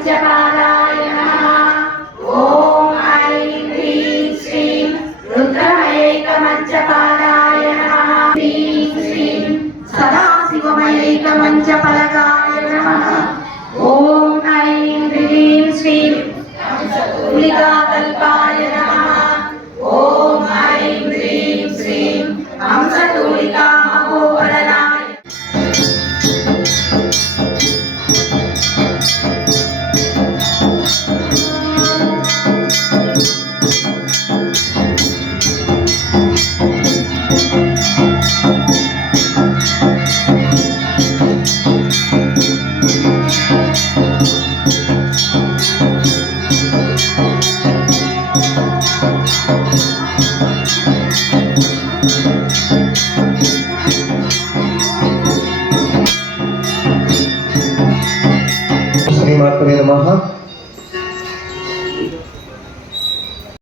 पंचपादाय नमः। ओम ऐं ह्रीं श्रीं रुद्रमयैकमञ्चपादाय नमः। ह्रीं श्रीं सदाशिवमयैकमञ्चफलकाय नमः। ओम ऐं ह्रीं श्रीं तुलिकाकल्पाय नमः। ओम ऐं ह्रीं श्रीं हंसतुलिकामहोवरदाय। श्रीमात्रे नमः।